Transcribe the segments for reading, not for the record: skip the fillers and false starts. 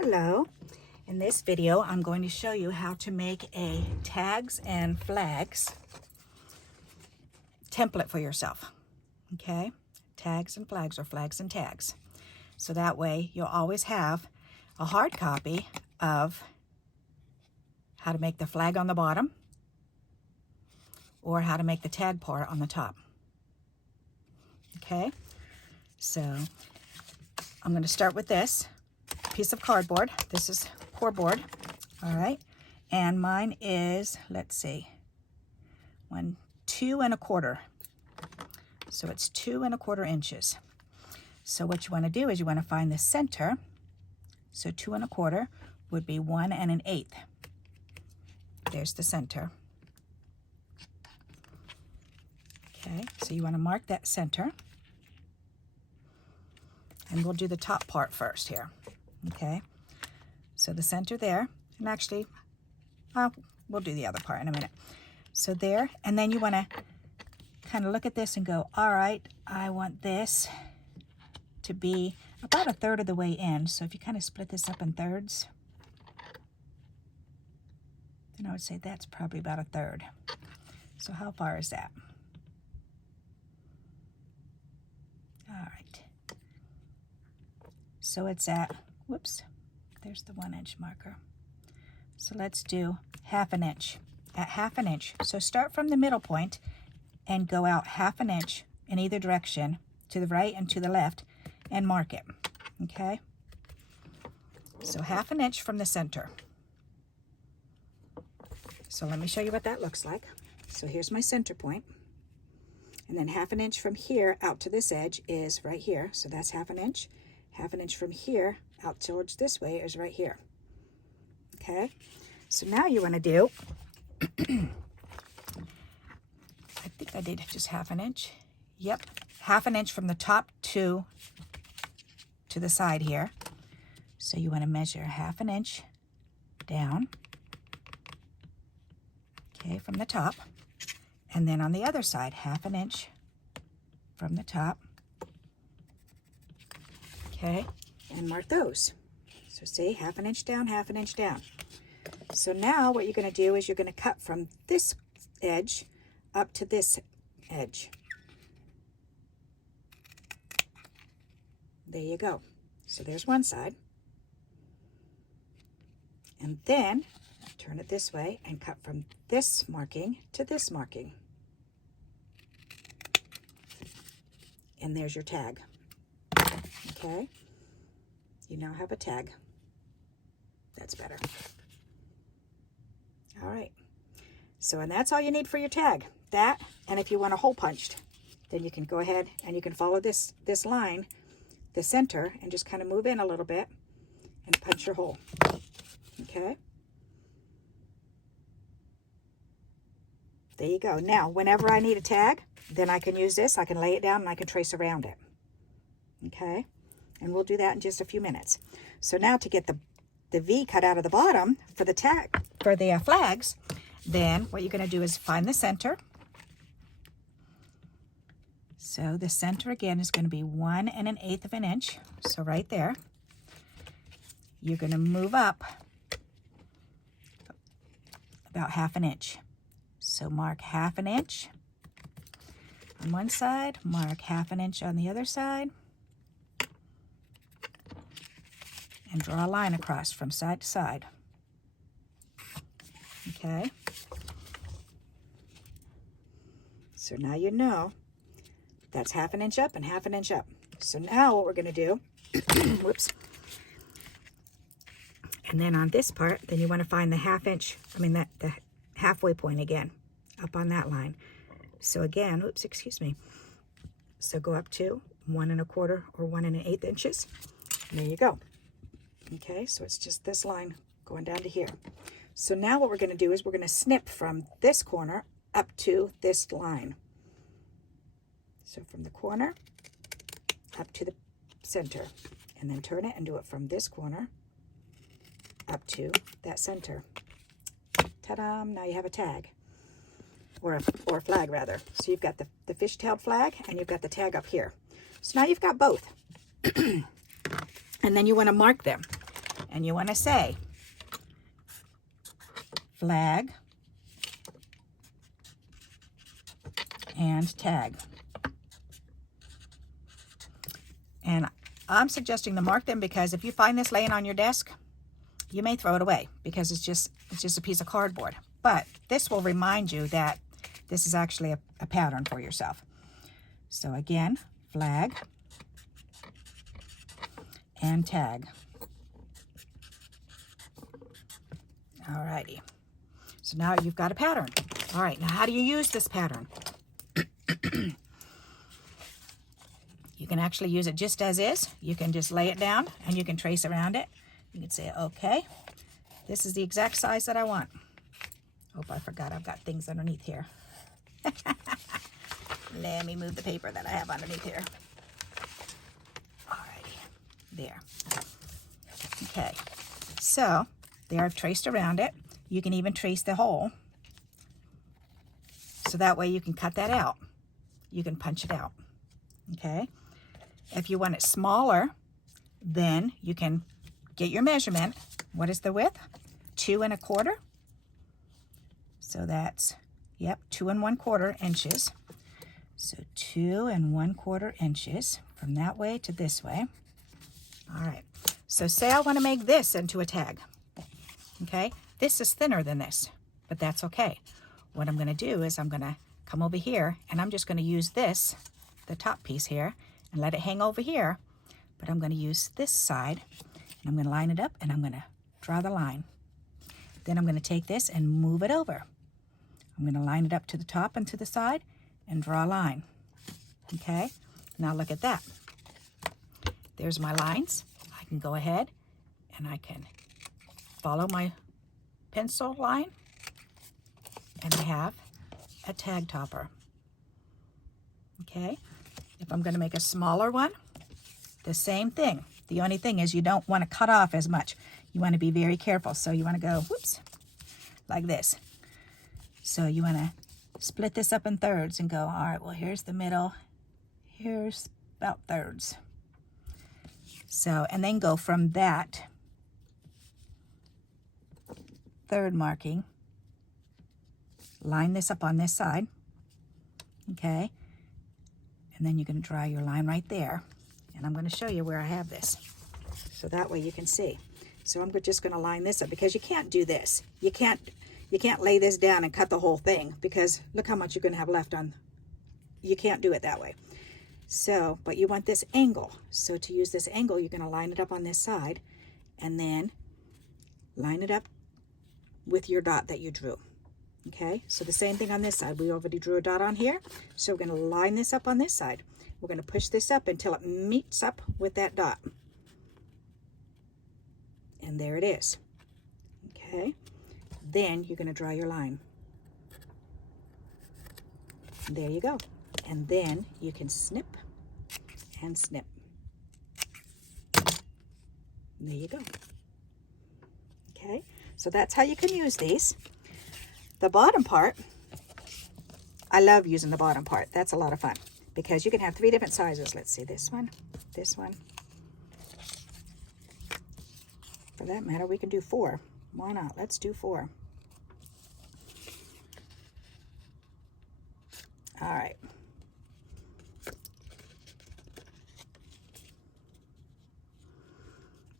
Hello. In this video, I'm going to show you how to make a tags and flags template for yourself. Okay? Tags and flags, or flags and tags. So that way you'll always have a hard copy of how to make the flag on the bottom or how to make the tag part on the top. Okay? So I'm going to start with this piece of cardboard. This is core board. All right. And mine is, let's see, 2 1/4. So it's 2 1/4 inches. So what you want to do is you want to find the center. So 2 1/4 would be 1 1/8. There's the center. Okay, so you want to mark that center. And we'll do the top part first here. Okay, so the center there, and actually, we'll do the other part in a minute. So there, and then you want to kind of look at this and go, all right, I want this to be about 1/3 of the way in. So if you kind of split this up in thirds, then I would say that's probably about 1/3. So how far is that? All right. So it's at, whoops, there's the 1 inch marker. So let's do 1/2 inch, at 1/2 inch. So start from the middle point and go out 1/2 inch in either direction, to the right and to the left, and mark it, okay? So 1/2 inch from the center. So let me show you what that looks like. So here's my center point. And then 1/2 inch from here out to this edge is right here. So that's 1/2 inch. 1/2 inch from here out towards this way is right here. Okay, so now you want to do, I think I did just 1/2 inch. Yep, 1/2 inch from the top to the side here. So you want to measure 1/2 inch down, okay, from the top. And then on the other side, 1/2 inch from the top. Okay, and mark those. So see, 1/2 inch down, 1/2 inch down. So now what you're going to do is you're going to cut from this edge up to this edge. There you go. So there's one side. And then turn it this way and cut from this marking to this marking. And there's your tag. Okay, you now have a tag. That's better. All right, so and that's all you need for your tag. That, and if you want a hole punched, then you can go ahead and you can follow this line, the center, and just kind of move in a little bit and punch your hole. Okay, there you go. Now whenever I need a tag, then I can use this. I can lay it down and I can trace around it. Okay, and we'll do that in just a few minutes. So now to get the V cut out of the bottom for the tag, for the flags, then what you're going to do is find the center. So the center again is going to be 1 1/8 inch. So right there, you're going to move up about 1/2 inch. So mark 1/2 inch on one side, mark 1/2 inch on the other side, and draw a line across from side to side. Okay. So now you know that's 1/2 inch up and 1/2 inch up. So now what we're going to do, whoops. And then on this part, then you want to find the 1/2 inch, the halfway point again, up on that line. So again, oops, excuse me. So go up to 1 1/4 or 1 1/8 inches. And there you go. Okay, so it's just this line going down to here. So now what we're going to do is we're going to snip from this corner up to this line. So from the corner up to the center, and then turn it and do it from this corner up to that center. Ta-da! Now you have a tag, or a flag rather. So you've got the fish-tailed flag and you've got the tag up here. So now you've got both. And then you want to mark them. and you want to say flag and tag. And I'm suggesting to mark them because if you find this laying on your desk, you may throw it away because it's just a piece of cardboard. But this will remind you that this is actually a pattern for yourself. So again, flag and tag. Alrighty. So now you've got a pattern. All right, now how do you use this pattern? You can actually use it just as is. You can just lay it down and you can trace around it. You can say, okay, this is the exact size that I want. Oh, I forgot I've got things underneath here. Let me move the paper that I have underneath here. Alrighty, there. Okay, so there I've traced around it. You can even trace the hole. So that way you can cut that out. You can punch it out, okay? If you want it smaller, then you can get your measurement. What is the width? 2 1/4. So that's, yep, 2 1/4 inches. So 2 1/4 inches from that way to this way. All right, so say I want to make this into a tag, okay? This is thinner than this, but that's okay. What I'm going to do is I'm going to come over here and I'm just going to use this, the top piece here, and let it hang over here. But I'm going to use this side and I'm going to line it up and I'm going to draw the line. Then I'm going to take this and move it over. I'm going to line it up to the top and to the side and draw a line. Okay, now look at that. There's my lines. I can go ahead and I can follow my pencil line and I have a tag topper. Okay, if I'm going to make a smaller one, the same thing. The only thing is you don't want to cut off as much. You want to be very careful. So you want to go, whoops, like this. So you want to split this up in thirds and go, all right, well, here's the middle. Here's about thirds. So, and then go from that third marking, line this up on this side, okay? And then you're going to draw your line right there. And I'm going to show you where I have this. So that way you can see. So I'm just going to line this up because you can't do this. You can't lay this down and cut the whole thing because look how much you're going to have left on. You can't do it that way. So, but you want this angle. So to use this angle, you're going to line it up on this side and then line it up with your dot that you drew. Okay, so the same thing on this side. We already drew a dot on here. So we're going to line this up on this side. We're going to push this up until it meets up with that dot. And there it is. Okay, then you're going to draw your line. And there you go. And then you can snip and snip. There you go. Okay, so that's how you can use these. The bottom part, I love using the bottom part. That's a lot of fun because you can have 3 different sizes. Let's see, this one. For that matter, we can do 4. Why not? Let's do 4. All right.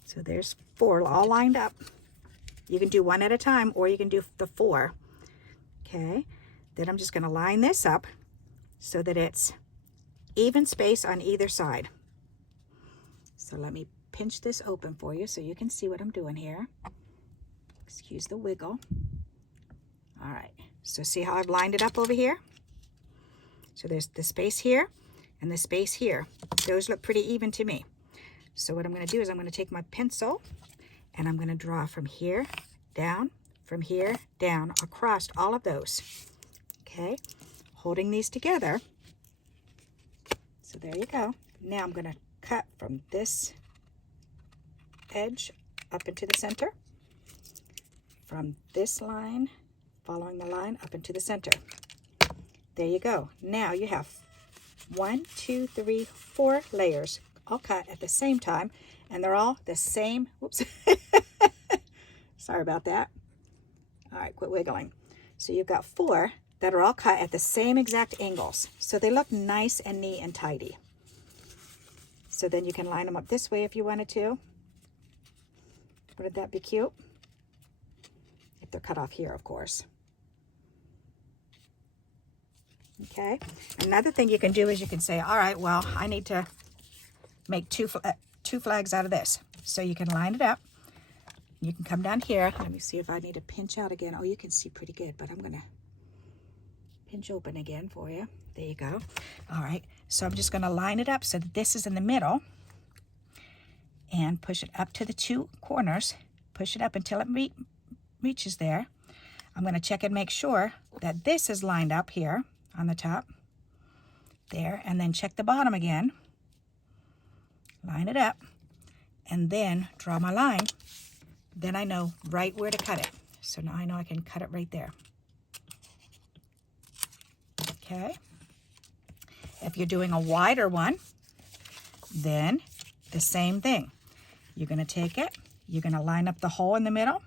So there's 4 all lined up. You can do 1 at a time or you can do the 4. Okay, then I'm just going to line this up so that it's even space on either side. So let me pinch this open for you so you can see what I'm doing here. Excuse the wiggle. All right, so see how I've lined it up over here? So there's the space here and the space here. Those look pretty even to me. So what I'm going to do is I'm going to take my pencil and I'm going to draw from here down, from here down, across all of those. Okay, holding these together. So there you go. Now I'm going to cut from this edge up into the center, from this line, following the line up into the center. There you go. Now you have 1, 2, 3, 4 layers all cut at the same time, and they're all the same. Oops. Sorry about that. All right, quit wiggling. So you've got 4 that are all cut at the same exact angles. So they look nice and neat and tidy. So then you can line them up this way if you wanted to. Wouldn't that be cute? If they're cut off here, of course. Okay. Another thing you can do is you can say, all right, well, I need to make two flags out of this. So you can line it up. You can come down here. Let me see if I need to pinch out again. Oh, you can see pretty good, but I'm going to pinch open again for you. There you go. All right. So I'm just going to line it up so that this is in the middle and push it up to the 2 corners. Push it up until it reaches there. I'm going to check and make sure that this is lined up here on the top. There. And then check the bottom again. Line it up. And then draw my line. Then I know right where to cut it. So now I know I can cut it right there. Okay. If you're doing a wider one, then the same thing. You're going to take it. You're going to line up the hole in the middle.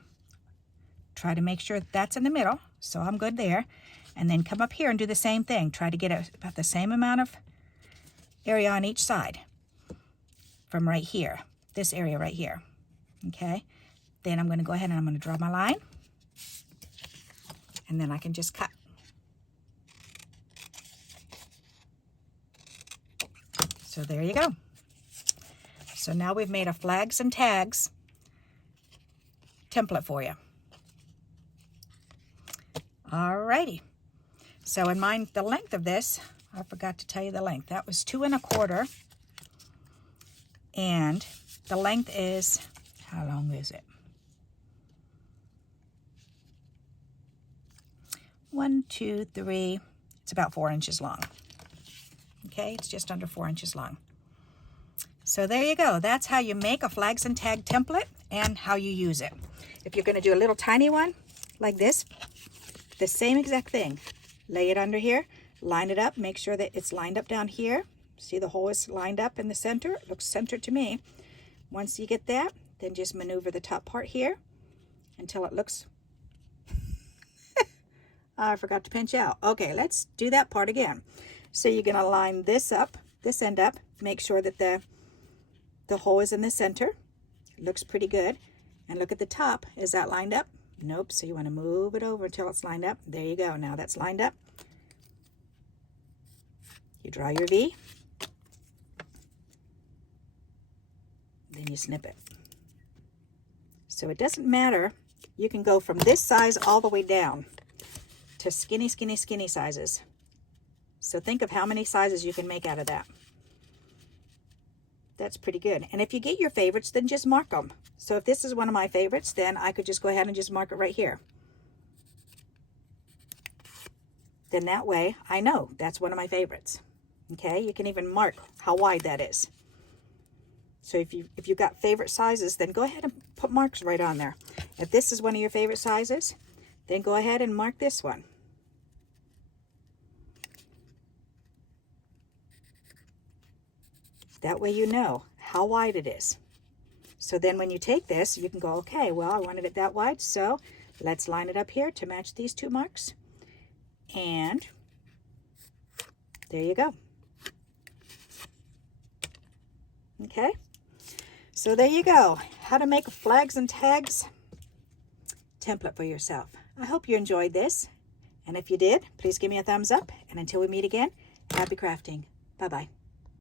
Try to make sure that's in the middle. So I'm good there. And then come up here and do the same thing. Try to get about the same amount of area on each side from right here. This area right here. Okay. Then I'm going to go ahead and I'm going to draw my line. And then I can just cut. So there you go. So now we've made a flags and tags template for you. Alrighty. So in mind, the length of this, I forgot to tell you the length. That was 2 1/4. And the length is, how long is it? 1, 2, 3. It's about 4 inches long. Okay, it's just under 4 inches long. So there you go. That's how you make a flags and tag template and how you use it. If you're going to do a little tiny one like this, the same exact thing. Lay it under here, line it up, make sure that it's lined up down here. See, the hole is lined up in the center. It looks centered to me. Once you get that, then just maneuver the top part here until it looks... I forgot to pinch out. Okay, let's do that part again. So you're going to line this up, this end up, make sure that the hole is in the center. It looks pretty good. And look at the top. Is that lined up? Nope. So you want to move it over until it's lined up. There you go. Now that's lined up. You draw your V. Then you snip it. So it doesn't matter. You can go from this size all the way down to skinny, skinny, skinny sizes. So think of how many sizes you can make out of that. That's pretty good. And if you get your favorites, then just mark them. So if this is one of my favorites, then I could just go ahead and just mark it right here. Then that way I know that's one of my favorites. Okay, you can even mark how wide that is. So if you've got favorite sizes, then go ahead and put marks right on there. If this is one of your favorite sizes, then go ahead and mark this one. That way you know how wide it is. So then when you take this, you can go, okay, well, I wanted it that wide, so let's line it up here to match these 2 marks. And there you go. Okay, so there you go. How to make a flags and tags template for yourself. I hope you enjoyed this. And if you did, please give me a thumbs up. And until we meet again, happy crafting. Bye-bye.